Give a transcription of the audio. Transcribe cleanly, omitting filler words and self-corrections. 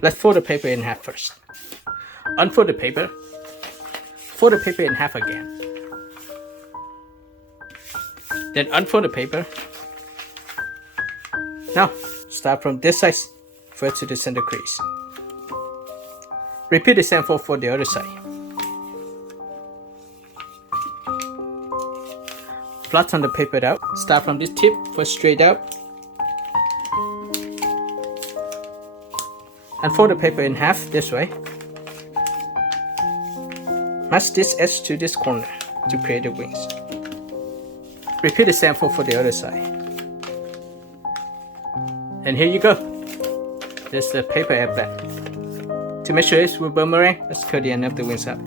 Let's fold the paper in half first. Unfold the paper. Fold the paper in half again. Then unfold the paper. Now, start from this side first to the center crease. Repeat the same for the other side. Flatten the paper out. Start from this tip, first straight out. And fold the paper in half this way. Match this edge to this corner to create the wings. Repeat the same for the other side. And here you go. This is the paper airplane. To make sure it's with boomerang, let's cut the end of the wings out.